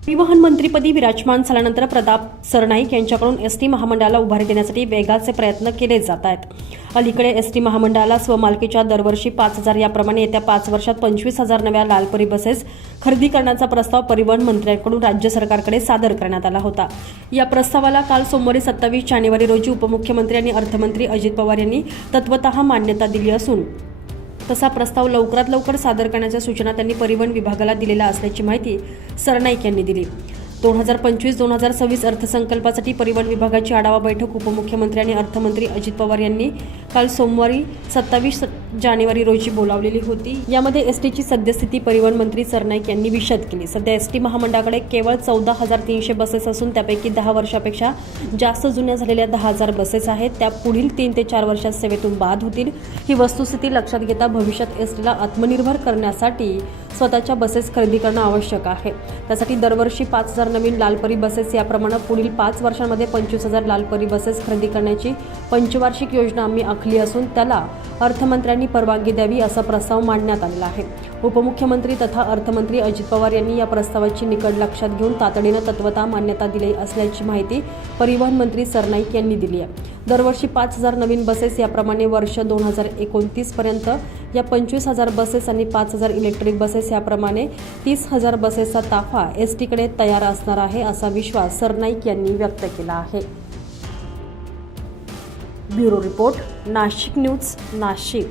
परिवहन मंत्रीपदी विराजमान झाल्यानंतर प्रताप सरनाईक यांच्याकडून एस टी महामंडळाला उभारी देण्यासाठी वेगाचे प्रयत्न केले जात आहेत. अलीकडे एस टी महामंडळाला स्वमालकीच्या दरवर्षी पाच हजार याप्रमाणे येत्या पाच वर्षात पंचवीस हजार नव्या लालपरी बसेस खरेदी करण्याचा प्रस्ताव परिवहन मंत्र्यांकडून राज्य सरकारकडे सादर करण्यात आला होता. या प्रस्तावाला काल सोमवारी सत्तावीस जानेवारी रोजी उपमुख्यमंत्री आणि अर्थमंत्री अजित पवार यांनी तत्वत मान्यता दिली असून तसा प्रस्ताव लवकरात लवकर सादर करण्याच्या सूचना त्यांनी परिवहन विभागाला दिलेल्या असल्याची माहिती सरनाईक यांनी दिली. दोन हजार पंचवीस दोन हजार सव्वीस अर्थसंकल्पासाठी परिवहन विभागाची आढावा बैठक उपमुख्यमंत्री आणि अर्थमंत्री अजित पवार यांनी काल सोमवारी सत्तावीस जानेवारी रोजी बोलावलेली होती. यामध्ये एस टीची सद्यस्थिती परिवहन मंत्री सरनाईक यांनी विशद केली. सध्या एस टी महामंडळाकडे केवळ चौदा हजार तीनशे बसेस असून त्यापैकी दहा वर्षापेक्षा जास्त जुन्या झालेल्या दहा हजार बसेस आहेत. त्या पुढील तीन ते चार वर्षात सेवेतून बाद होतील. ही वस्तुस्थिती लक्षात घेता भविष्यात एस टीला आत्मनिर्भर करण्यासाठी स्वतःच्या बसेस खरेदी करणं आवश्यक आहे. त्यासाठी दरवर्षी पाच हजार नवीन लालपरी बसेस याप्रमाणे पुढील पाच वर्षांमध्ये पंचवीस हजार लालपरी बसेस खरेदी करण्याची पंचवार्षिक योजना आम्ही आखली असून त्याला अर्थमंत्र्यांनी परवानगी द्यावी असा प्रस्ताव मांडण्यात आलेला आहे. उपमुख्यमंत्री तथा अर्थमंत्री अजित पवार यांनी या प्रस्तावाची निकड लक्षात घेऊन तातडीनं तत्वता मान्यता दिली असल्याची माहिती परिवहन मंत्री सरनाईक यांनी दिली आहे. दरवर्षी पाच हजार नवीन बसेस याप्रमाणे वर्ष दोन हजार एकोणतीस पर्यंत या पंचवीस हजार बसेस आणि पाच हजार इलेक्ट्रिक बसेस याप्रमाणे तीस हजार बसेसचा ताफा एस टीकडे तयार असणार आहे असा विश्वास सरनाईक यांनी व्यक्त केला आहे. Bureau report Nashik news Nashik.